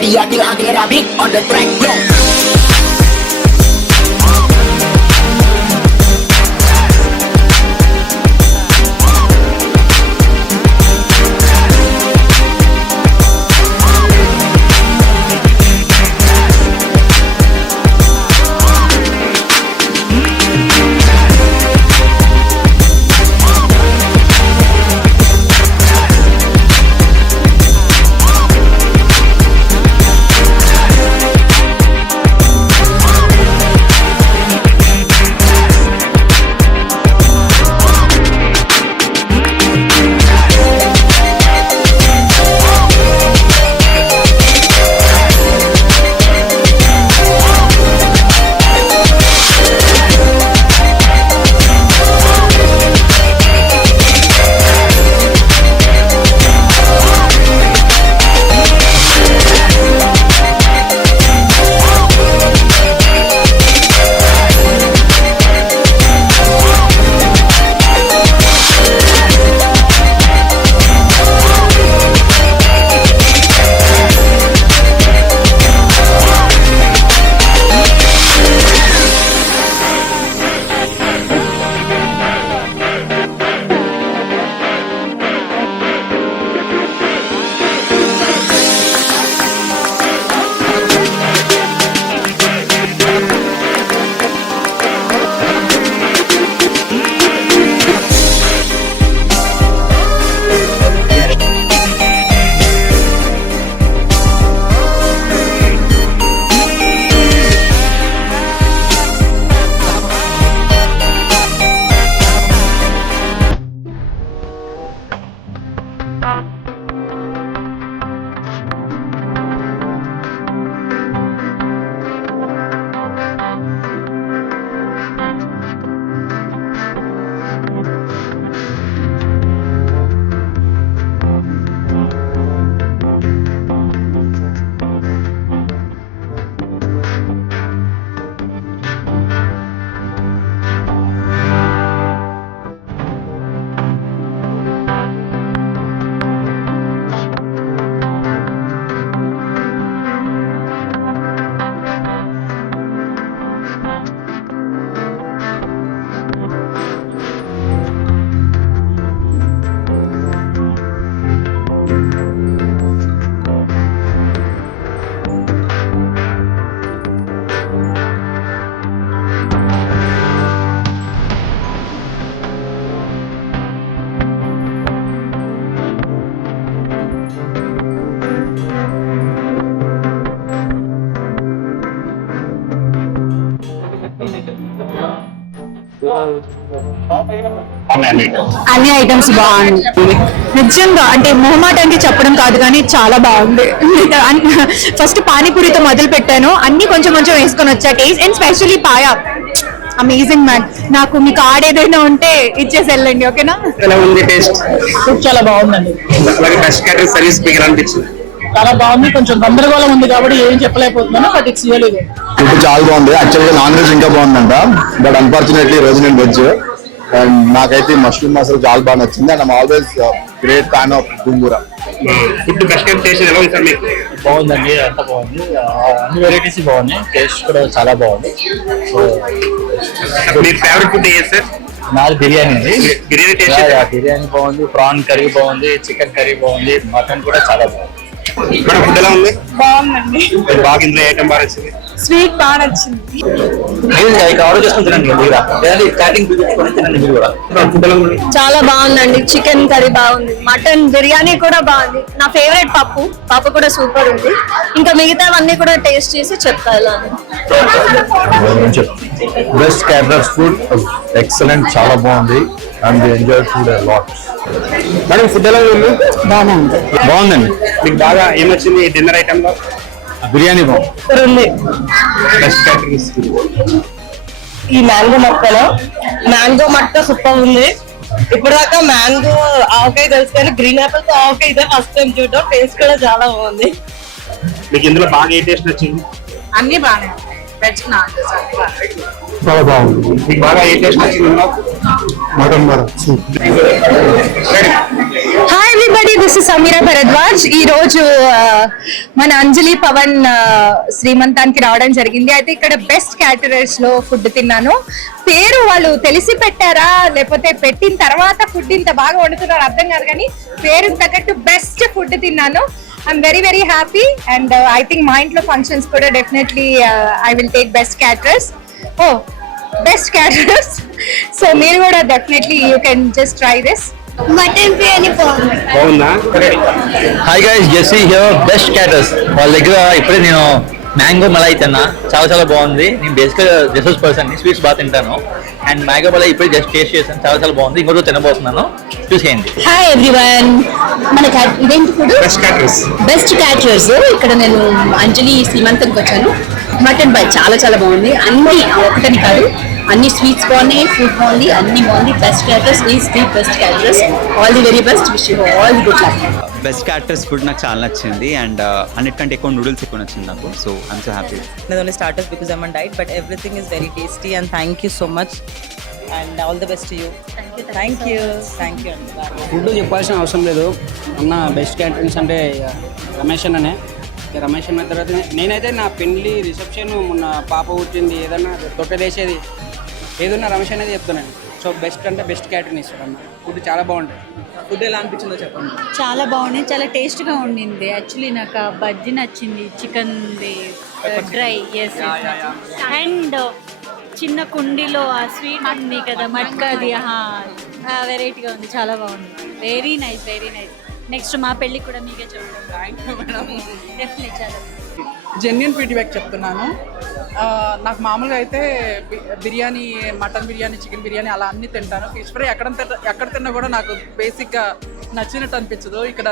ready or the other big on the track, yo. అన్ని items బాగుంది నిజంగా. అంటే మొహమాటానికి చెప్పడం కాదు కానీ చాలా బాగుంది. ఫస్ట్ పానీపూరితో మొదలు పెట్టాను, అన్ని కొంచెం కొంచెం వేసుకొని వచ్చా taste. And specially paya amazing man. నాకు మీకు ఆడేదైనా ఉంటే ఇచ్చేసి వెళ్ళండి, ఓకేనా? చాలా బాగుందండి. చాలా బాగుంది. కొంచెం గందరగోళం ఉంది కాబట్టి ఏం చెప్పలేకపోతున్నాను, but it's really good. Food చాలా బాగుంది. యాక్చువల్గా నాన్ వెజ్ ఇంకా బాగుందంట, బట్ అన్ఫార్చునేట్లీ ఈ రోజు నేను వెజ్. అండ్ నాకైతే మష్రూమ్ మసాలా చాలా బాగా నచ్చింది. And I'm always great fan of gongura. Food customer taste ఎలా ఉంది సార్ మీకు? బాగుందండి, అంత బాగుంది. అన్ని వెరైటీస్ బాగున్నాయి, టేస్ట్ కూడా చాలా బాగుంది. సో మీ ఫేవరెట్ ఫుడ్ ఏది సార్? నాది బిర్యానీ అండి. బిర్యానీ టేస్ట్ బిర్యానీ బాగుంది, ప్రాన్ కర్రీ బాగుంది, చికెన్ కర్రీ బాగుంది, మటన్ కూడా చాలా బాగుంది. మేడం ఫుడ్ ఎలా ఉంది? బాగుందండి. బాగా ఇందులో ఐటమ్ బాగా నచ్చింది. స్వీట్ బాగా నచ్చింది. ఆర్డర్ చేసుకుని తినండి స్టార్టింగ్ తినండి మీరు కూడా. ఫుడ్ ఎలా ఉంది? చాలా బాగుందండి. చికెన్ కర్రీ బాగుంది, మటన్ బిర్యానీ కూడా బాగుంది. నా ఫేవరెట్ పప్పు కూడా సూపర్ ఉంది. ఇంకా మిగతావన్నీ కూడా టేస్ట్ చేసి చెప్తా ఇలా. బెస్ట్ క్యాటరర్స్ ఫుడ్ ఎక్సలెంట్, చాలా బాగుంది. And enjoy food lot. Madam food ఎలా ఉంది? బాగుందండి. మీకు బాగా ఏం నచ్చింది డిన్నర్ ఐటమ్ లో? బిర్యానీ బాగుంది. బెస్ట్ క్యాటరింగ్ ఈ మ్యాంగో మట్ట సూపర్ ఉంది. ఇప్పటిదాకా మ్యాంగో ఆవకాయ తెలుసు కానీ గ్రీన్ ఆపిల్ తో ఆవకాయ ఇదే ఫస్ట్ టైం చూడడం. టేస్ట్ కూడా చాలా బాగుంది. మీకు ఇందులో బాగా ఏ టేస్ట్ నచ్చింది? అన్ని బాగానే వెజ్ నాన్ చాలా బాగుంది. మీకు బాగా ఏ టేస్ట్ నచ్చింది? Mutton hi everybody, this is Sameera Bharadwaj. ఈ రోజు మన అంజలి పవన్ శ్రీమంతానికి రావడం జరిగింది. అయితే ఇక్కడ బెస్ట్ క్యాటరర్స్ లో ఫుడ్ తిన్నాను. పేరు వాళ్ళు తెలిసి పెట్టారా లేకపోతే పెట్టిన తర్వాత ఫుడ్ ఇంత బాగా వండుతున్నారు అర్థం కాదు, కానీ పేరు తగ్గట్టు బెస్ట్ ఫుడ్ తిన్నాను. I'm very very happy and I think మా ఇంట్లో ఫంక్షన్స్ కూడా definitely I will take best caterers. Best caterers. So మీరు కూడా definitely you can just try this. Mutton biryani బాగుందా? Hi guys, Jessie here, best caterers. వాళ్ళ దగ్గర ఇప్పుడే నేను మ్యాంగో మలై తిన్నా, చాలా చాలా బాగుంది. నేను బేసిక్గా జెసస్ పర్సన్, స్వీట్స్ బాగా తింటాను. అండ్ మ్యాంగో మలై ఇప్పుడే జస్ట్ టేస్ట్ చేశాను, చాలా చాలా బాగుంది. ఇంకోటి తినబోతున్నాను, చూసేయండి. హాయ్ ఎవ్రీవన్, మన ఇదేంటి food? Best caterers. Best caterers. ఇక్కడ నేను అంజలి శ్రీమంతంకి వచ్చాను. మటన్ బై చాలా చాలా బాగుంది. అన్ని ఒకటని కాదు, అన్ని స్వీట్స్ బాగున్నాయి, ఫుడ్ బాగుంది, అన్ని బాగుంది. Best caterers is the best caterers. All the very best, wish you all the good luck. Best caterers food నాకు చాలా నచ్చింది అండ్ అన్నిటికంటే ఎక్కువ నూడిల్స్ ఎక్కువ నచ్చింది నాకు. So I'm so happy. Not only starters because I'm on diet, but everything is very tasty and thank you so much and all the best to you. Thank you. Food చెప్పాల్సిన అవసరం లేదు అన్న. Best caterings అంటే రమేష్ అన్ననే. రమేష్ అన్న తర్వాత నేనైతే నా పెళ్లి రిసెప్షన్, మొన్న పాప పుట్టింది, ఏదన్నా తొట్టలేసేది ఏదన్నా రమేష్ అనేది చెప్తున్నాను. సో బెస్ట్ అంటే బెస్ట్ క్యాటరింగ్ ఇస్తాడు అన్న. ఫుడ్ చాలా బాగుంటుంది. ఫుడ్ ఎలా అనిపించిందో చెప్పండి. చాలా బాగుంది, చాలా టేస్ట్గా ఉండింది. యాక్చువల్లీ నాకు ఆ బజ్జీ నచ్చింది, చికెన్ డ్రై. ఎస్, అండ్ చిన్న కుండీలో ఆ స్వీట్ ఉంది కదా, మట్కాది, వెరైటీగా ఉంది, చాలా బాగుంది. Very nice, very nice. Next మా పెళ్ళికి కూడా మీకే చెప్తాను. డెఫినెట్ చాలా జెన్యున్ ఫీడ్బ్యాక్ చెప్తున్నాను. నాకు మామూలుగా అయితే బిర్యానీ, మటన్ బిర్యానీ, చికెన్ బిర్యానీ అలా అన్నీ తింటాను. ఫిష్ ఫ్రై ఎక్కడ తిన్నా కూడా నాకు బేసిక్గా నచ్చినట్టు అనిపించదు. ఇక్కడ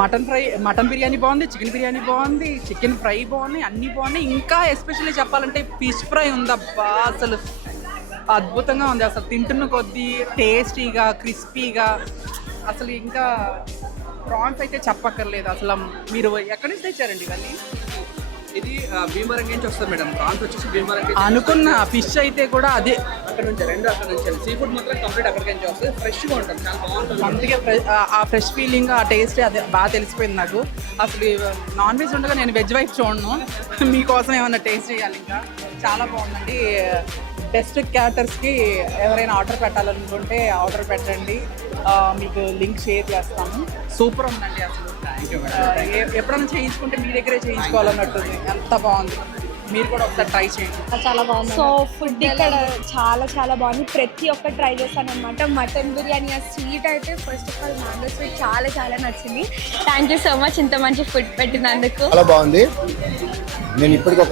మటన్ బిర్యానీ బాగుంది, చికెన్ బిర్యానీ బాగుంది, చికెన్ ఫ్రై బాగుంది, అన్నీ బాగున్నాయి. ఇంకా ఎస్పెషల్లీ చెప్పాలంటే ఫిష్ ఫ్రై ఉందబ్బా, అసలు అద్భుతంగా ఉంది. అసలు తింటున్న కొద్దీ టేస్టీగా, క్రిస్పీగా, అసలు ఇంకా ప్రాన్స్ అయితే చెప్పక్కర్లేదు. అసలు మీరు ఎక్కడి నుంచి తెచ్చారండి ఇవన్నీ? ఇది భీమవరం నుంచి వస్తుంది మేడం. ప్రాన్స్ వచ్చేసి భీమవరం అనుకున్న ఫిష్ అయితే కూడా అదే అక్కడ నుంచి, రెండు అక్కడ నుంచి. సీ ఫుడ్ మాత్రం కంప్లీట్ అక్కడికి నుంచి వస్తుంది. ఫ్రెష్గా ఉంటుంది, చాలా బాగుంటుంది. అందుకే ఆ ఫ్రెష్ ఫీలింగ్, ఆ టేస్ట్ అదే బాగా తెలిసిపోయింది నాకు. అసలు నాన్ వెజ్ ఉండగా నేను వెజ్ వైపు చూడను. మీకోసం ఏమన్నా టేస్ట్ చేయాలి. ఇంకా చాలా బాగుందండి. బెస్ట్ క్యాటర్స్కి ఎవరైనా ఆర్డర్ పెట్టాలనుకుంటే ఆర్డర్ పెట్టండి, మీకు లింక్ షేర్ చేస్తాము. సూపర్ ఉందండి అసలు. ఎప్పుడైనా చేయించుకుంటే మీ దగ్గరే చేయించుకోవాలన్నట్టుంది, ఎంత బాగుంది. మీరు కూడా ఒకసారి ట్రై చేయండి, చాలా బాగుంది. సో ఫుడ్ ఇక్కడ చాలా చాలా బాగుంది. ప్రతి ఒక్కటి ట్రై చేశాను అనమాట. మటన్ బిర్యానీ, ఆ స్వీట్ అయితే first of all mango sweet చాలా చాలా నచ్చింది. థ్యాంక్ యూ సో మచ్ ఇంత మంచి ఫుడ్ పెట్టినందుకు. చాలా బాగుంది. నేను ఇప్పటికి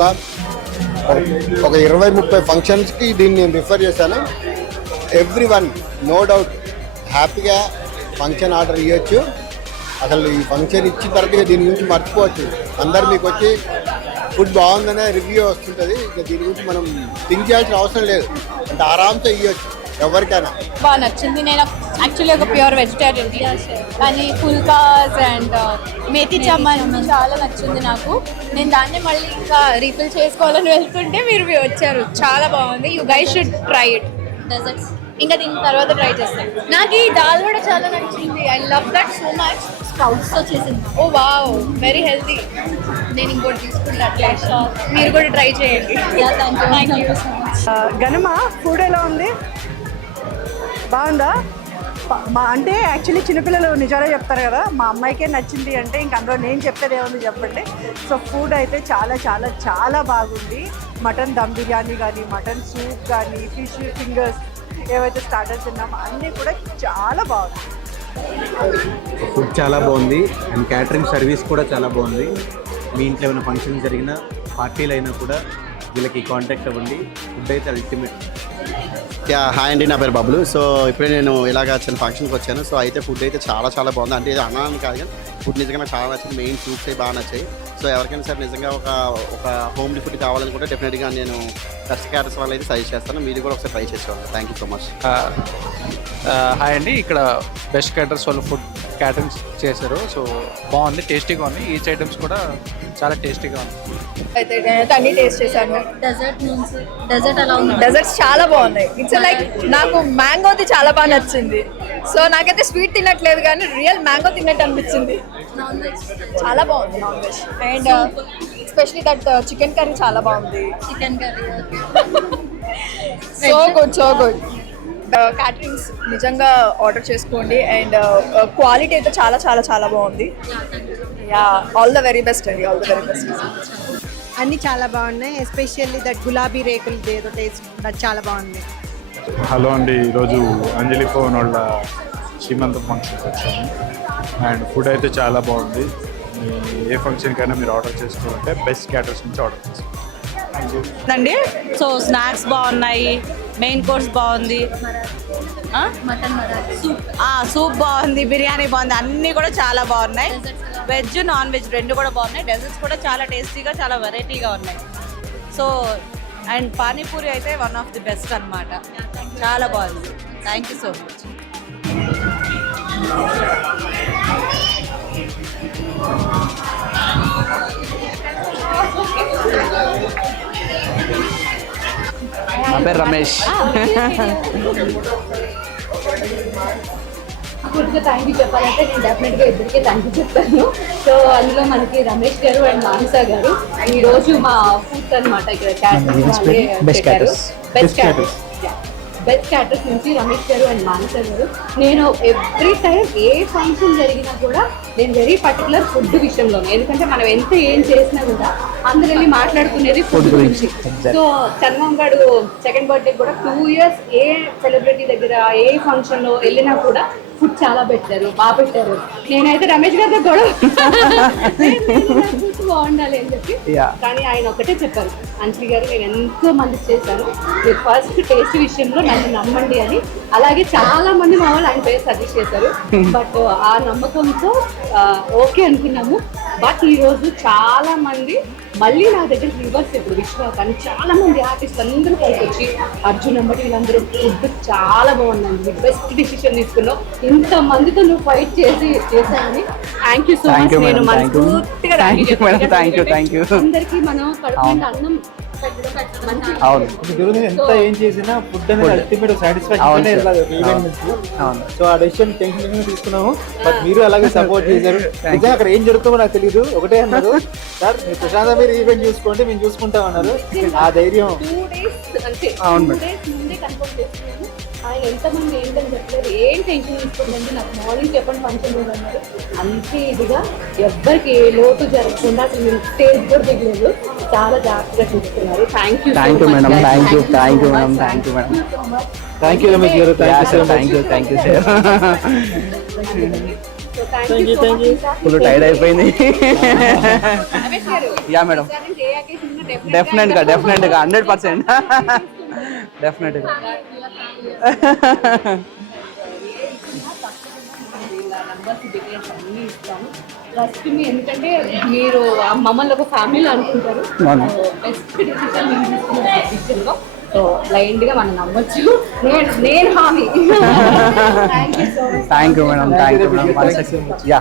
ఒక 20-30 ఫంక్షన్స్కి దీన్ని నేను రిఫర్ చేశాను. ఎవ్రీ వన్ నో డౌట్ హ్యాపీగా ఫంక్షన్ ఆర్డర్ ఇవ్వచ్చు. అసలు ఈ ఫంక్షన్ ఇచ్చిన తర్వాత దీని గురించి మర్చిపోవచ్చు. అందరు మీకు వచ్చి ఫుడ్ బాగుందనే రివ్యూ వస్తుంటుంది. ఇక దీని గురించి మనం థింక్ చేయాల్సిన అవసరం లేదు, అంటే ఆరామ్సే ఇవ్వచ్చు ఎవరికైనా. బాగా నచ్చింది. నేను యాక్చువల్లీ ఒక ప్యూర్ వెజిటేరియన్, కానీ ఫుల్కాస్ అండ్ మేతి చమ్మన్ చాలా నచ్చింది నాకు. నేను దాన్ని మళ్ళీ ఇంకా రీఫిల్ చేసుకోవాలని వెళ్తుంటే మీరు వచ్చారు. చాలా బాగుంది. You guys should try it. Desserts ఇంకా దీని తర్వాత ట్రై చేస్తాను. నాకు ఈ దాల్ కూడా చాలా నచ్చింది. I love that so much. స్ప్రౌట్స్తో చేసింది. Oh wow, very healthy. నేను ఇంకోటి తీసుకుంటా అట్లా. మీరు కూడా ట్రై చేయండి. Thank you so much. గనుమ ఫుడ్ ఎలా ఉంది? బాగుందా? అంటే యాక్చువల్లీ చిన్నపిల్లలు నిజాలే చెప్తారు కదా. మా అమ్మాయికే నచ్చింది అంటే ఇంక అందులో నేను చెప్పేది ఏముంది చెప్పండి. సో ఫుడ్ అయితే చాలా చాలా చాలా బాగుంది. మటన్ దమ్ బిర్యానీ కానీ, మటన్ సూప్ కానీ, ఫిష్ ఫింగర్స్ ఏవైతే స్టార్టర్స్ తిన్నామో అన్నీ కూడా చాలా బాగుంది. ఫుడ్ చాలా బాగుంది అండ్ క్యాటరింగ్ సర్వీస్ కూడా చాలా బాగుంది. మీ ఇంట్లో ఏమైనా ఫంక్షన్ జరిగినా, పార్టీలు అయినా కూడా వీళ్ళకి కాంటాక్ట్ అవ్వండి. ఫుడ్ అయితే అల్టిమేట్. హాయ్ అండి, నా పేరు బబ్లు. సో ఇప్పుడే నేను ఇలాగ చిన్న ఫంక్షన్కి వచ్చాను. సో అయితే ఫుడ్ అయితే చాలా చాలా బాగుంది. అంటే ఇది అన్నాను కాదు కానీ ఫుడ్ నిజంగా చాలా నచ్చింది. మెయిన్ సూప్స్ అయితే బాగా నచ్చాయి. సో ఎవరికైనా సరే నిజంగా ఒక హోమ్లీ ఫుడ్ కావాలని కూడా డెఫినెట్గా నేను బెస్ట్ క్యాటర్స్ వాళ్ళు అయితే సజెస్ట్ చేస్తాను. మీరు కూడా ఒకసారి ట్రై చేసుకోవాలి. Thank you so much. Hi అండి, ఇక్కడ బెస్ట్ క్యాటర్స్ వాళ్ళ ఫుడ్ క్యాటరింగ్స్ చేశారు. సో బాగుంది, టేస్టీగా ఉంది. ఈచ్ ఐటమ్స్ కూడా చాలా టేస్టీగా ఉంది. అయితే నేనైతే అన్ని టేస్ట్ చేశాను. డెజర్ట్ అలా ఉంది. డెజర్ట్స్ చాలా బాగున్నాయి. ఇట్స్ లైక్ నాకు మ్యాంగోది చాలా బాగా నచ్చింది. సో నాకైతే స్వీట్ తినట్లేదు కానీ రియల్ మ్యాంగో తిన్నట్టు అనిపించింది. చాలా బాగుంది non veg. And especially that chicken curry చాలా బాగుంది. Chicken curry so good. Caterings నిజంగా ఆర్డర్ చేసుకోండి. అండ్ క్వాలిటీ అయితే చాలా చాలా చాలా బాగుంది. Yeah, all the very best అండి, ఆల్ ద వెరీ బెస్ట్. అన్ని చాలా బాగున్నాయి. ఎస్పెషల్లీ దట్ గులాబీ రేకులు ఏదో టేస్ట్ అది చాలా బాగుంది. హలో అండి, ఈరోజు అంజలి ఫోన్ వాళ్ళ శ్రీమంతం ఫంక్షన్కి వచ్చాము. అండ్ ఫుడ్ అయితే చాలా బాగుంది. ఏ ఫంక్షన్కైనా మీరు ఆర్డర్ చేసుకోవాలంటే బెస్ట్ క్యాటర్స్ నుంచి ఆర్డర్ చేసుకోండి. అండి సో స్నాక్స్ బాగున్నాయి, మెయిన్ కోర్స్ బాగుంది, సూప్ బాగుంది, బిర్యానీ బాగుంది, అన్నీ కూడా చాలా బాగున్నాయి. వెజ్ నాన్ వెజ్ రెండు కూడా బాగున్నాయి. డెజర్ట్స్ కూడా చాలా టేస్టీగా చాలా వెరైటీగా ఉన్నాయి. సో అండ్ పానీపూరి అయితే వన్ ఆఫ్ ది బెస్ట్ అన్నమాట. చాలా బాగుంది. Thank you so much. నా పేరు రమేష్. ఫుడ్గా థ్యాంక్ యూ చెప్పాలంటే నేను డెఫినెట్గా ఇద్దరికే థ్యాంక్ యూ చెప్తాను. సో అందులో మనకి రమేష్ గారు అండ్ మానసా గారు ఈరోజు మా ఫుడ్ అనమాట ఇక్కడ బెస్ట్ క్యాటర్స్ నుంచి రమేష్ గారు అండ్ మానసా గారు. నేను ఎవ్రీ టైం ఏ ఫంక్షన్ జరిగినా కూడా నేను వెరీ పర్టికులర్ ఫుడ్ విషయంలో, ఎందుకంటే మనం ఎంత ఏం చేసినా కూడా అందరు వెళ్ళి మాట్లాడుకునేది ఫుడ్ గురించి. సో చంద్రబాబు గారు సెకండ్ బర్త్డే కూడా 2 years ఏ సెలబ్రిటీ దగ్గర ఏ ఫంక్షన్లో వెళ్ళినా కూడా ఫుడ్ చాలా పెట్టారు, బాగా పెట్టారు. నేనైతే రమేష్ గారితో కూడా ఫుడ్ బాగుండాలి అని చెప్పి, కానీ ఆయన ఒకటే చెప్పారు, అంజలి గారు నేను ఎంతో మందికి చేశాను, మీరు ఫస్ట్ టేస్ట్ విషయంలో నన్ను నమ్మండి అని. అలాగే చాలా మంది మా వాళ్ళు ఆయన పేరు సజెస్ట్ చేశారు. బట్ ఆ నమ్మకంతో ఓకే అనుకున్నాము. బట్ ఈరోజు చాలా మంది మళ్ళీ నా దగ్గర రివర్స్ ఇప్పుడు విశ్వ కానీ చాలా మంది ఆర్టిస్ట్ అందరూ కలిసి వచ్చి అర్జున్ అమ్మటి వీళ్ళందరూ ఫుడ్ చాలా బాగుందండి, బెస్ట్ డిసిషన్ తీసుకున్నావు, ఇంత మందితో నువ్వు ఫైట్ చేశానని థ్యాంక్ యూ సో మచ్. నేను మనస్ఫూర్తిగా థ్యాంక్ యూ. అందరికీ మనం కడుపు అన్నం అవును, ఎంత ఏం చేసినా ఫుడ్ అనేది అల్టిమేట్ సాటిస్ఫాక్షన్ ఈవెంట్. సో ఆ డెసిషన్ టెన్షన్ తీసుకున్నాము. బట్ మీరు అలాగే సపోర్ట్ చేశారు. నిజంగా అక్కడ ఏం జరుగుతుందో నాకు తెలియదు. ఒకటే అన్నారు, సార్ మీరు ప్రశాంత మీరు ఈవెంట్ చూసుకోండి మేము చూసుకుంటాం అన్నారు. ఆ ధైర్యం 2 days అంటే 2 days ముందే కన్ఫర్మ్ చేస్తున్నాను. ఆయన ఎంతమంది ఏంటని చెప్పలేదు, ఏం టెన్షన్ తీసుకోండి, నాకు మార్నింగ్ చెప్పండి ఫంక్షన్ రోజు అన్నారు. అంతే ఇదిగా ఎవ్వరికి ఏ లోటు జరగకుండా అసలు నేను స్టేజ్ కూడా దిగలేదు, చాలా జాగ్రత్తగా చూస్తున్నారు. Thank you madam. Thank you madam. Thank you Ramesh garu. Thank you sir. Full tired అయిపోయింది. యా మేడం, డెఫినెట్గా 100% డెఫినెట్గా. ట్రస్ట్ మీ, ఎందుకంటే మీరు మమ్మల్ని ఒక ఫ్యామిలీలో అనుకుంటారు. బెస్ట్ డిసిషన్ మేము తీసుకున్న డిసిషన్లో. సో బ్లైండ్గా మనం నమ్మొచ్చు. నేను హామీ. Thank you so much. Thank you madam. Yeah.